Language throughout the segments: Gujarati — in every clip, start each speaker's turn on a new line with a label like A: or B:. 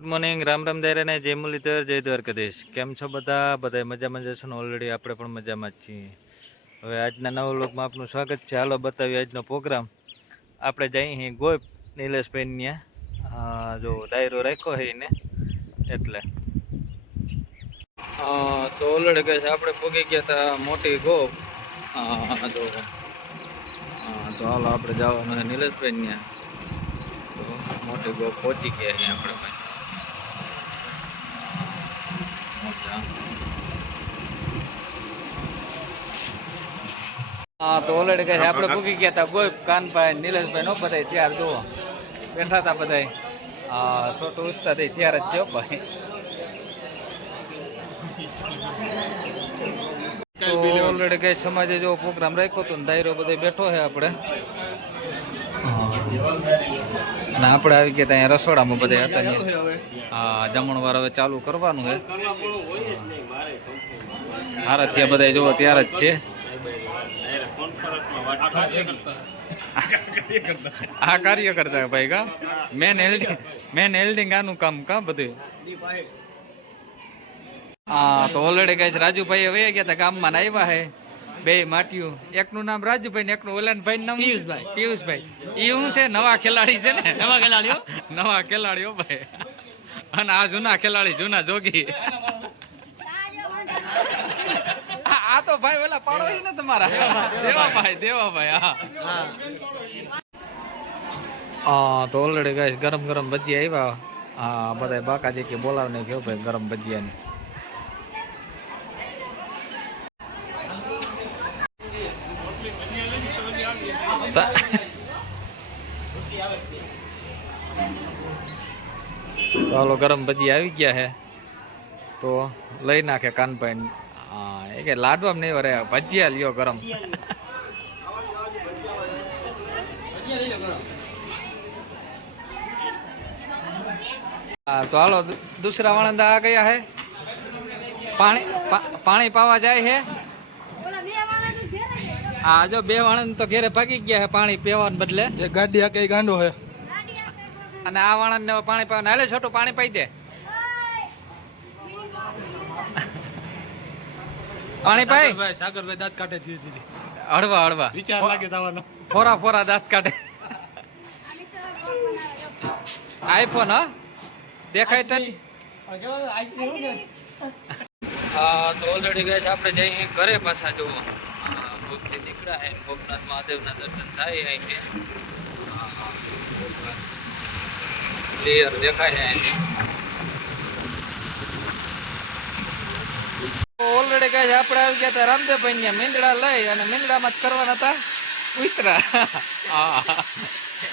A: ગુડ મોર્નિંગ રામ રામ દાયરાને જય મુરલીધર, જય દ્વારકાધીશ. કેમ છો બધા? બધા મજામાં જશો ને? ઓલરેડી આપણે પણ મજામાં જ છીએ. હવે આજના નવા લોકમાં આપનું સ્વાગત છે. હાલો બતાવીએ આજનો પ્રોગ્રામ. આપણે જઈએ અહીં ગોપ નિલેશભાઈ ત્યાં. જો ડાયરો રાખ્યો છે એને. એટલે. તો ઓલરેડી કહે છે આપણે પોગી ગયા હતા મોટી ગોપ. જો. તો હાલો આપણે જવાનું છે નિલેશભાઈ ત્યાં. મોટી ગોપ પહોંચી ગયા છે આપણે. હા, તો ઓલરેડી કહે આપણે પૂકી ગયા હતા. ગોપ કાનભાઈ, નિલેશભાઈ નો બધા ત્યાર, જુઓ. બેઠા હતા બધા હા છોટું ઉસતા થઈ ત્યારે જ થયો, ભાઈ. ઓલરેડી કઈ સમાજે જો પ્રોગ્રામ રાખ્યો હતો ને દાયરો બધો બેઠો છે આપણે. ના, આપણે આવી ગયા ત્યાં રસોડામાં બધા હતા. હા, જમણવાર હવે ચાલુ કરવાનું છે હારા થયા બધા જોવો ત્યારે જ છે. આ કાર્ય કરતા ભાઈ, કા? મેન એલ્ડિંગ મેન એલ્ડિંગ આનું કામ, કા બધું? હા, તો ઓલરેડી કઈ રાજુભાઈ હવે ગયા હતા ગામમાં ને આવ્યા હે. બે માટ્યું. એકનું નામ રાજુભાઈ ને એકનું ઓલાનભાઈ નામ પિયુષભાઈ. પિયુષભાઈ. એ હું છે? નવા ખેલાડી છે ને? નવા ખેલાડીઓ? નવા ખેલાડીઓ ભાઈ. અને આ જૂના ખેલાડી જૂના જોગી. આ તો ભાઈ ઓલા પાડોશી ને તમારા. દેવાભાઈ દેવાભાઈ હા. હા. તો ઓલરેડી ગાઈસ ગરમ ગરમ ભજીયા આવ્યા હા બધા બાકાજી કે બોલાવને ગયો ભાઈ ગરમ ભજીયાની. તા- ચાલો ગરમ ભજીયા આવી ગયા હે. તો લઈ નાખે કાનભાઈ. હા, એ કે લાડવા નહીં વરે, ભજીયા લ્યો ગરમ. તો હાલો દુસરા દૂસરા આ ગયા હે. પાણી પાણી પાવા જાય હે. હા જો બે વાણા તો ઘેરે ભાગી ગયા છે પાણી પીવાને બદલે.
B: જે ગાડી આ કઈ ગાંડો હે
A: અને આ વાળંદ ને પાણી પાવા હાલે છોટું પાણી પાઈ દે. પાણી પાઈ.
B: સાગરભાઈ દાંત કાઢે ધીરે ધીરે.
A: હળવા હળવા.
B: વિચાર લાગે જવાનો
A: ફોરા ફોરા દાંત કાઢે. આઈફોન હા. દેખાય તો હા તો ઓલરેડી ગઈ આપણે જઈએ ઘરે પાછા જુઓ ભોગથી નીકળ્યા હે ભોગનાથ મહાદેવના દર્શન થાય અહીં ક્લિયર દેખાય ઓલરેડી કહે છે આપણે આવી ગયા હતા રામદેવભાઈ ને મીંદડા લઈ અને મીંદડામાં જ કરવાના હતા ઉતરા.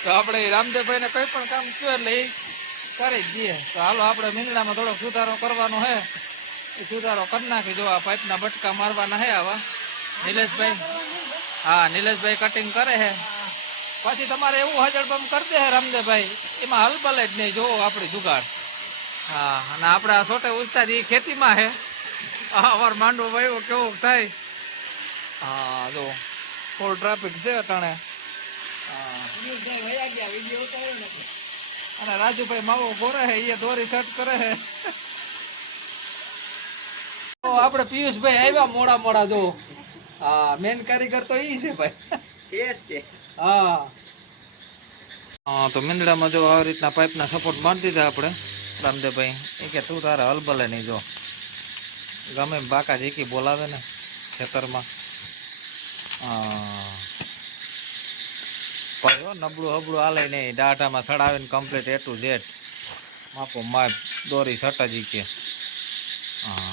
A: તો આપણે રામદેવભાઈ ને કોઈ પણ કામ થયું એટલે એ કરી દઈએ. તો હાલો આપણે મીંદડામાં થોડોક સુધારો કરવાનો છે. એ સુધારો કરી નાખી. જો આ પાઇપના બટકા મારવાના છે આવા. નિલેશભાઈ? હા, નિલેશભાઈ કટિંગ કરે છે પછી તમારે એવું હજળબમ કરી દે રામદેવભાઈ. એમાં હલબલ જ નહીં જોવો આપણી જુગાડ. હા, અને આપણે આ છોટે ઉસ્તાદ એ ખેતીમાં છે આ અમાર માંડવો વાવ્યો કેવો થાય. હા, જો ફૂલ ટ્રાફિક છે અટાણે. હા. અને રાજુભાઈ માવો ગોરે છે એ દોરી સેટ કરે છે આપણે પિયુષભાઈ આવ્યા મોડા મોડા, જો. હા મેન કારીગર તો ઈ છે ભાઈ.
C: શેઠ છે.
A: હા. હા તો મીંદડામાં જો આવી રીતના પાઇપના સપોર્ટ બાંધી દીધા આપણે રામદેવભાઈ. એ કે તું તારે હલબલે નહીં જો. ગમે એમ બાકા જેકી બોલાવે ને ખેતરમાં. હા. પછી નબળું હબળું હાલે નહીં દાઢામાં સડાવીને કમ્પ્લીટ એ ટુ ઝેડ માપો માપ દોરી સટાજી કે. હા.